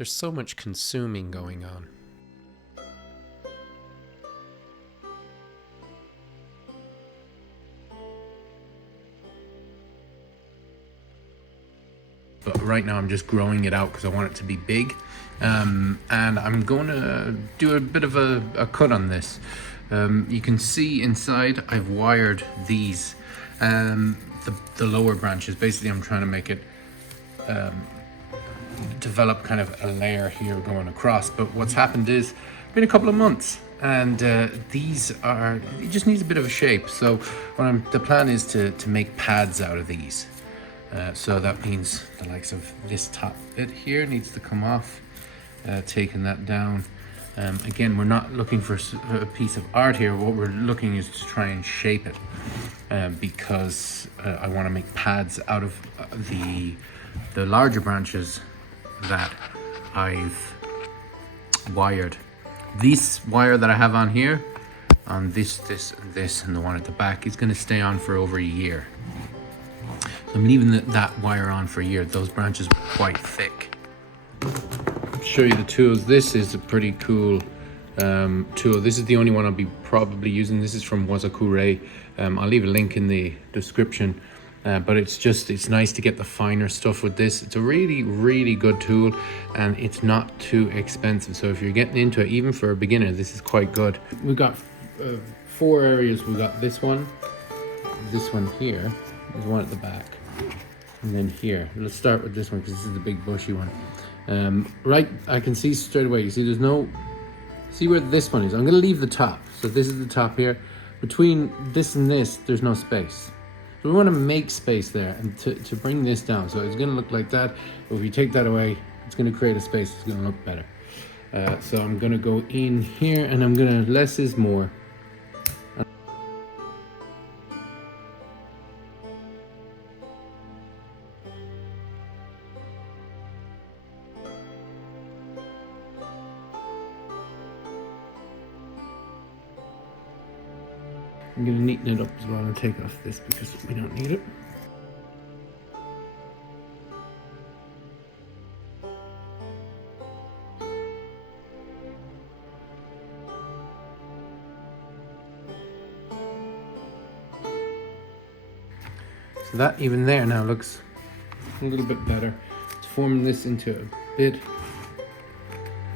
There's so much consuming going on. But right now I'm just growing it out because I want it to be big. And I'm going to do a bit of a cut on this. You can see inside I've wired these, the lower branches. Basically I'm trying to make it develop kind of a layer here going across. But what's happened is it's been a couple of months and these are, it just needs a bit of a shape. So the plan is to make pads out of these. So that means the likes of this top bit here needs to come off, taking that down. Again, we're not looking for a piece of art here. What we're looking is to try and shape it because I want to make pads out of the larger branches that I've wired. This wire that I have on here, on this, and this, and the one at the back is going to stay on for over a year. I'm leaving that wire on for a year. Those branches were quite thick. I'll show you the tools. This is a pretty cool tool. This is the only one I'll be probably using. This is from Wazakure. I'll leave a link in the description. But it's nice to get the finer stuff with this. It's a really, really good tool and it's not too expensive. So if you're getting into it, even for a beginner, this is quite good. We've got 4 areas. We've got this one here. There's one at the back. And then here, let's start with this one because this is the big bushy one. Right, I can see straight away. You see, see where this one is. I'm going to leave the top. So this is the top here. Between this and this, there's no space. So we want to make space there and to bring this down. So it's going to look like that. But if you take that away, it's going to create a space. It's going to look better. So I'm going to go in here and I'm going to, less is more. I'm going to neaten it up as well and take off this because we don't need it. So that even there now looks a little bit better. It's forming this into a bit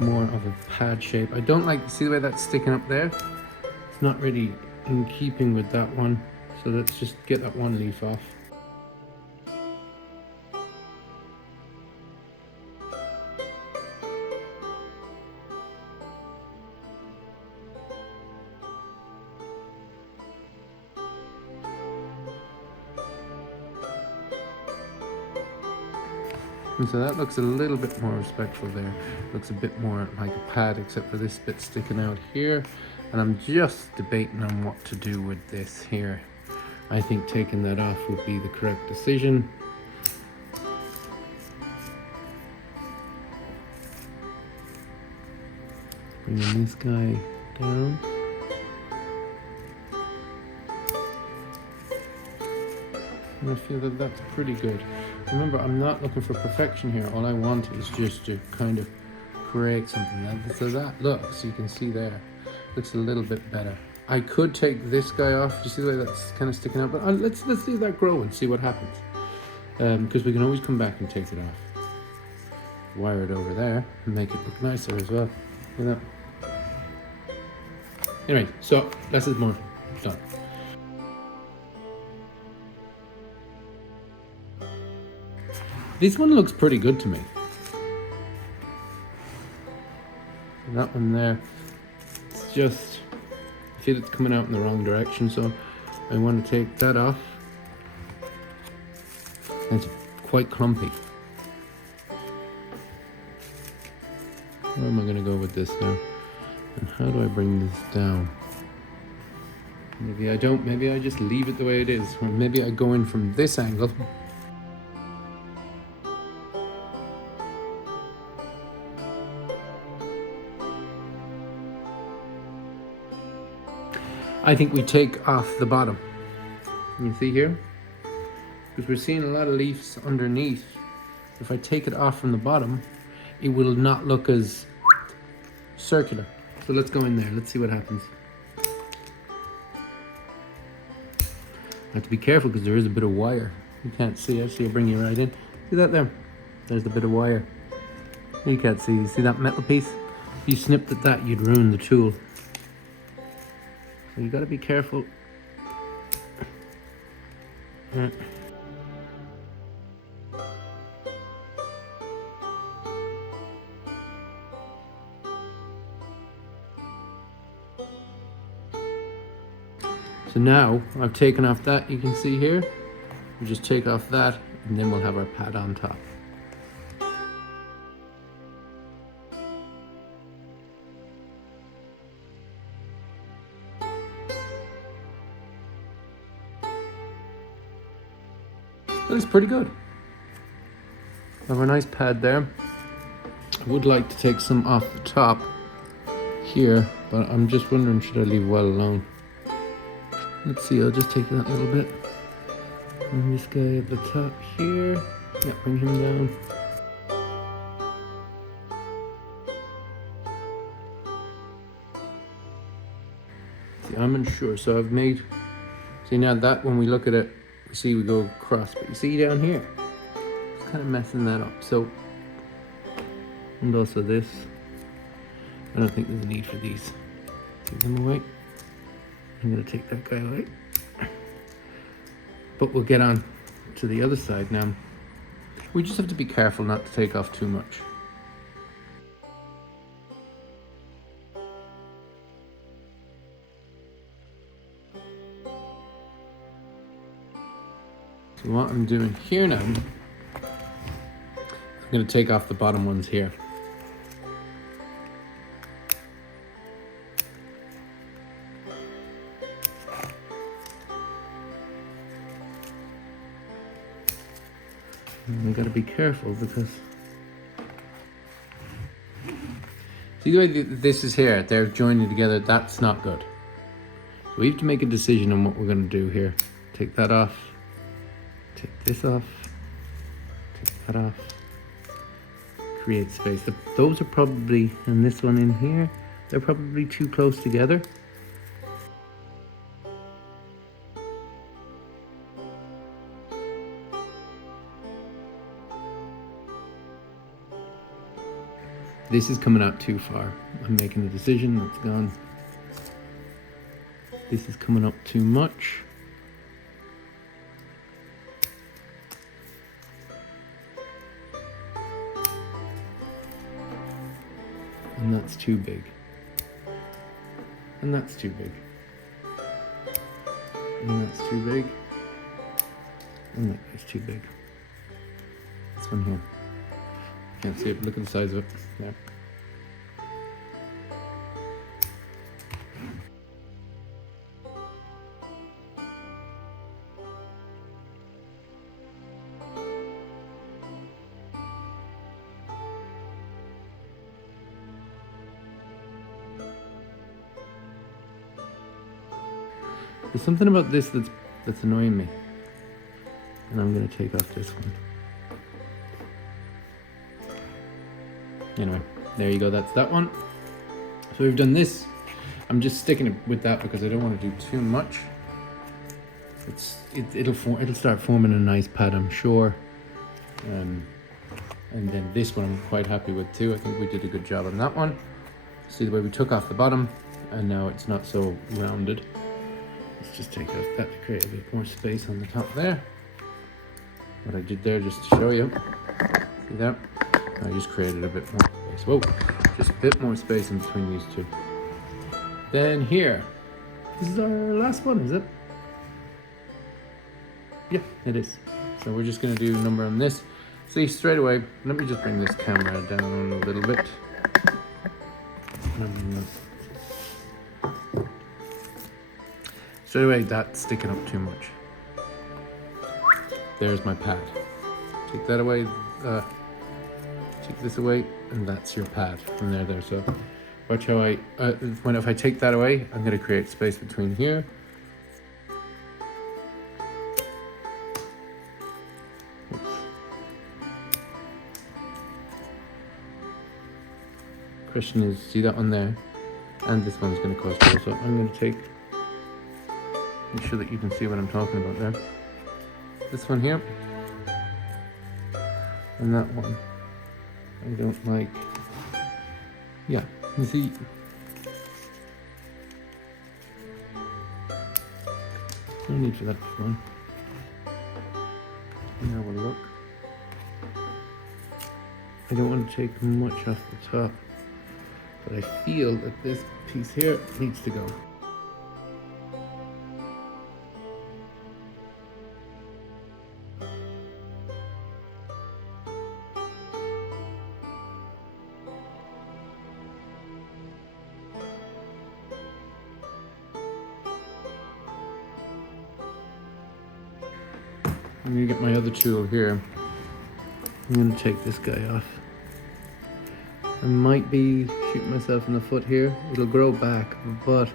more of a pad shape. I don't like, see the way that's sticking up there? It's not really in keeping with that one, so let's just get that one leaf off. And so that looks a little bit more respectful there. Looks a bit more like a pad, except for this bit sticking out here. And I'm just debating on what to do with this here. I think taking that off would be the correct decision. Bringing this guy down. And I feel that that's pretty good. Remember, I'm not looking for perfection here. All I want is just to kind of create something. So that looks, you can see there, looks a little bit better. I could take this guy off. You see the way that's kind of sticking out? But let's leave that grow and see what happens. Because we can always come back and take it off. Wire it over there and make it look nicer as well. You know. Anyway, so less is more. Done. This one looks pretty good to me. And that one there, it's just, I feel it's coming out in the wrong direction, so I want to take that off. It's quite clumpy. Where am I going to go with this now? And how do I bring this down? Maybe I don't, maybe I just leave it the way it is. Or maybe I go in from this angle. I think we take off the bottom. You see here? Because we're seeing a lot of leaves underneath. If I take it off from the bottom, it will not look as circular. So let's go in there, let's see what happens. I have to be careful because there is a bit of wire. You can't see, actually I'll bring you right in. See that there? There's the bit of wire. You can't see, you see that metal piece? If you snipped at that, you'd ruin the tool. So you gotta be careful. So now I've taken off that, you can see here. We just take off that and then we'll have our pad on top. That is pretty good. I have a nice pad there. I would like to take some off the top here, but I'm just wondering, should I leave well alone? Let's see, I'll just take that little bit. And this guy at the top here. Yeah, bring him down. See, I'm unsure, so I've made, see now that when we look at it, we see we go across, but you see down here, it's kind of messing that up. So, and also this, I don't think there's a need for these. Take them away. I'm gonna take that guy away. But we'll get on to the other side now. We just have to be careful not to take off too much. So what I'm doing here now, I'm gonna take off the bottom ones here. And we gotta be careful because see the way this is here, they're joining together, that's not good. So we have to make a decision on what we're gonna do here. Take that off, take this off, take that off, create space. Those are probably, and this one in here, they're probably too close together. This is coming out too far. I'm making a decision, that's gone. This is coming up too much. And that's too big. And that's too big. And that's too big. And that is too big. This one here. Can't see it, look at the size of it. Yeah. There's something about this that's annoying me. And I'm gonna take off this one. Anyway, there you go, that's that one. So we've done this. I'm just sticking with that because I don't want to do too much. It'll start forming a nice pad, I'm sure. And then this one I'm quite happy with too. I think we did a good job on that one. See the way we took off the bottom and now it's not so rounded. Let's just take off that to create a bit more space on the top there. What I did there just to show you. See that? I just created a bit more space. Whoa, just a bit more space in between these two. Then here, this is our last one, is it? Yeah, it is. So we're just gonna do a number on this. See, straight away, let me just bring this camera down a little bit. Straight away, that's sticking up too much. There's my pad. Take that away, take this away, and that's your pad from there. So watch how if I take that away, I'm gonna create space between here. question is, see that one there? And this one's going to cause trouble. So I'm going to make sure that you can see what I'm talking about there. This one here. And that one. I don't like. Yeah, you see. No need for that one. Now we'll look. I don't want to take much off the top, but I feel that this piece here needs to go. I'm going to get my other tool here. I'm going to take this guy off. I might be shooting myself in the foot here. It'll grow back, but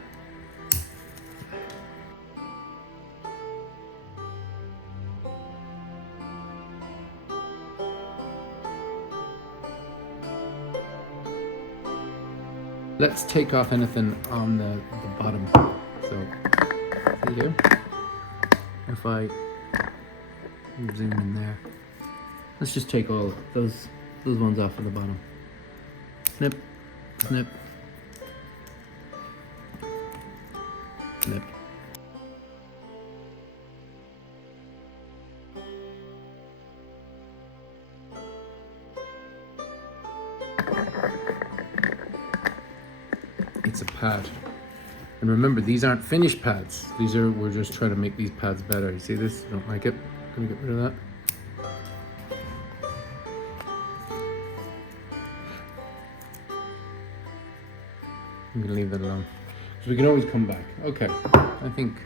let's take off anything on the bottom. So, see here? If I zoom in there. Let's just take all those ones off of the bottom. Snip, snip, snip. It's a pad. And remember, these aren't finished pads. We're just trying to make these pads better. You see this? Don't like it? I'm gonna get rid of that. I'm gonna leave that alone. So we can always come back. Okay, I think.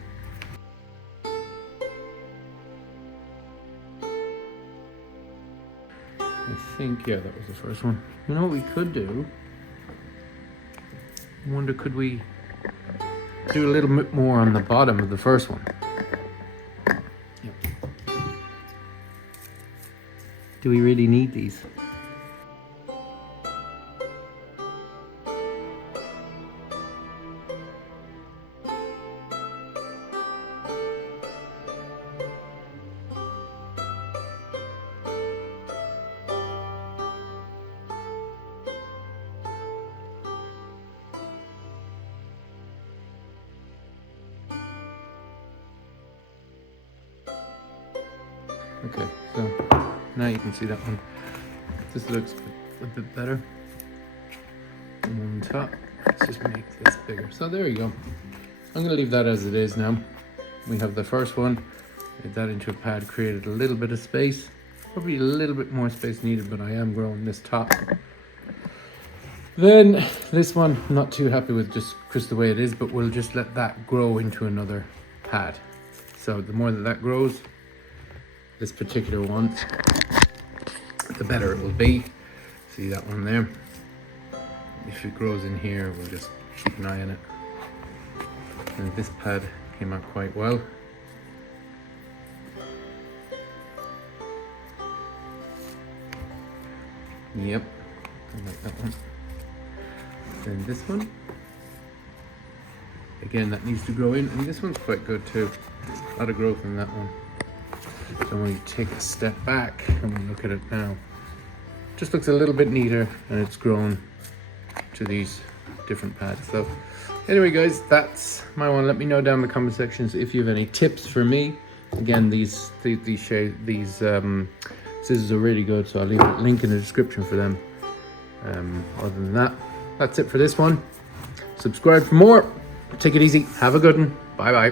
Yeah, that was the first one. You know what we could do? I wonder, could we do a little bit more on the bottom of the first one? Yep. Do we really need these? Okay, so now you can see that one. This looks a bit better. And on top, let's just make this bigger. So there you go. I'm gonna leave that as it is now. We have the first one, made that into a pad, created a little bit of space. Probably a little bit more space needed, but I am growing this top. Then this one, I'm not too happy with just the way it is, but we'll just let that grow into another pad. So the more that grows, this particular one, the better it will be. See that one there? If it grows in here, we'll just keep an eye on it. And this pad came out quite well. Yep, I like that one. Then this one, again, that needs to grow in, and this one's quite good too. A lot of growth in that one. So when we take a step back and we look at it now, it just looks a little bit neater, and it's grown to these different pads. So anyway guys, that's my one. Let me know down in the comment sections if you have any tips for me. Again, these scissors are really good, so I'll leave a link in the description for them. Other than that, that's it for this one. Subscribe for more. Take it easy. Have a good one. Bye bye.